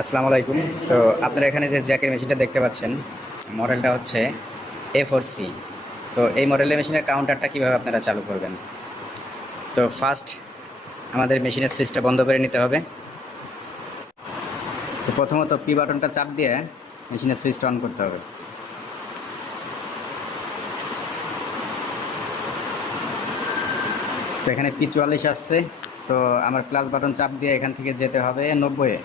আসসালামু আলাইকুম। তো আপনারা এখানে যে জ্যাকের মেশিনটা দেখতে পাচ্ছেন, মডেলটা হচ্ছে A4C। তো এই মডেলের মেশিনের কাউন্টারটা কীভাবে আপনারা চালু করবেন? তো ফার্স্ট আমাদের মেশিনের সুইচটা বন্ধ করে নিতে হবে। তো প্রথমত পি বাটনটা চাপ দিয়ে মেশিনের সুইচটা অন করতে হবে। তো এখানে P44 আসছে। তো আমার প্লাস বাটন চাপ দিয়ে এখান থেকে যেতে হবে 90-এ।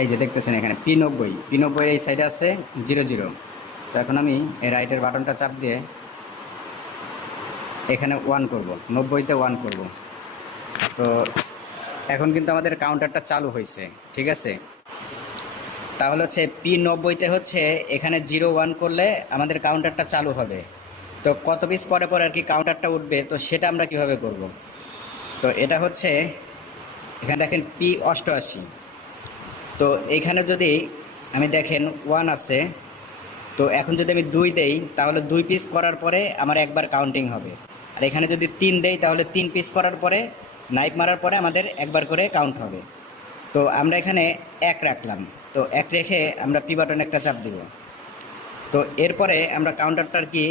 এই যে দেখতেছেন এখানে P90 এই সাইডে আছে 00। তো এখন আমি এই রাইটের বাটনটা চাপ দিয়ে এখানে 1 করব, 90-তে 1 করব। তো এখন কিন্তু আমাদের কাউন্টারটা চালু হয়েছে, ঠিক আছে। তাহলে হচ্ছে P90-তে হচ্ছে এখানে 01 করলে আমাদের কাউন্টারটা চালু হবে। তো কত পিস পরে পরে আর কি কাউন্টারটা উঠবে, তো সেটা আমরা কিভাবে করব? তো এটা হচ্ছে এখানে দেখেন P88। তো এইখানে যদি আমি দেখেন 1 আছে, তো এখন যদি আমি 2 দেই তাহলে 2 পিস করার পরে আমার একবার কাউন্টিং হবে। আর এখানে যদি 3 দেই তাহলে 3 পিস করার পরে নাইফ মারার পরে আমাদের একবার করে কাউন্ট হবে। তো আমরা এখানে 1 রাখলাম। তো 1 রেখে আমরা পি বাটনে একটা চাপ দিব। তো এরপরে আমরা কাউন্টারটার কি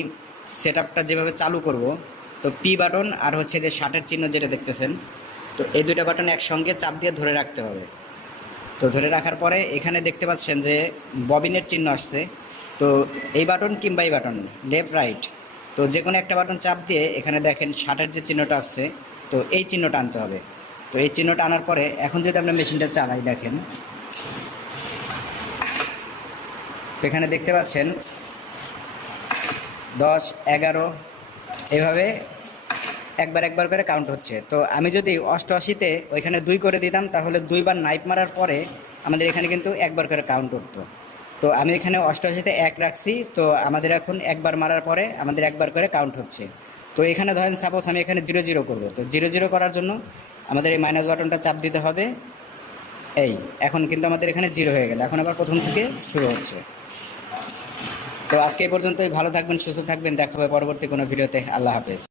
সেট আপটা যেভাবে চালু করব, তো পি বাটন আর হচ্ছে যে শার্টের চিহ্ন যেটা দেখতেছেন, তো এই দুইটা বাটন একসঙ্গে চাপ দিয়ে ধরে রাখতে হবে। তো ধরে রাখার পরে এখানে দেখতে পাচ্ছেন যে ববিনের চিহ্ন আসছে। তো এই বাটন কিংবা এই বাটন লেফট রাইট, তো যে কোনো একটা বাটন চাপ দিয়ে এখানে দেখেন শার্টের যে চিহ্নটা আসছে, তো এই চিহ্নটা আনতে হবে। তো এই চিহ্নটা আনার পরে এখন যদি আমরা মেশিনটা চালাই দেখেন, তো এখানে দেখতে পাচ্ছেন 10, 11 এভাবে একবার একবার করে কাউন্ট হচ্ছে। তো আমি যদি 88-তে ওইখানে 2 করে দিতাম তাহলে 2বার নাইফ মারার পরে আমাদের এখানে কিন্তু একবার করে কাউন্ট উঠতো। তো আমি এখানে 88-তে 1 রাখছি, তো আমাদের এখন একবার মারার পরে আমাদের একবার করে কাউন্ট হচ্ছে। তো এখানে ধরেন সাপোজ আমি এখানে 00 করব, তো 00 করার জন্য আমাদের এই মাইনাস বাটনটা চাপ দিতে হবে। এই এখন কিন্তু আমাদের এখানে 0 হয়ে গেল, এখন আবার প্রথম থেকে শুরু হচ্ছে। তো আজকে এই পর্যন্তই। ভালো থাকবেন, সুস্থ থাকবেন, দেখা হবে পরবর্তী কোনো ভিডিওতে। আল্লাহ হাফেজ।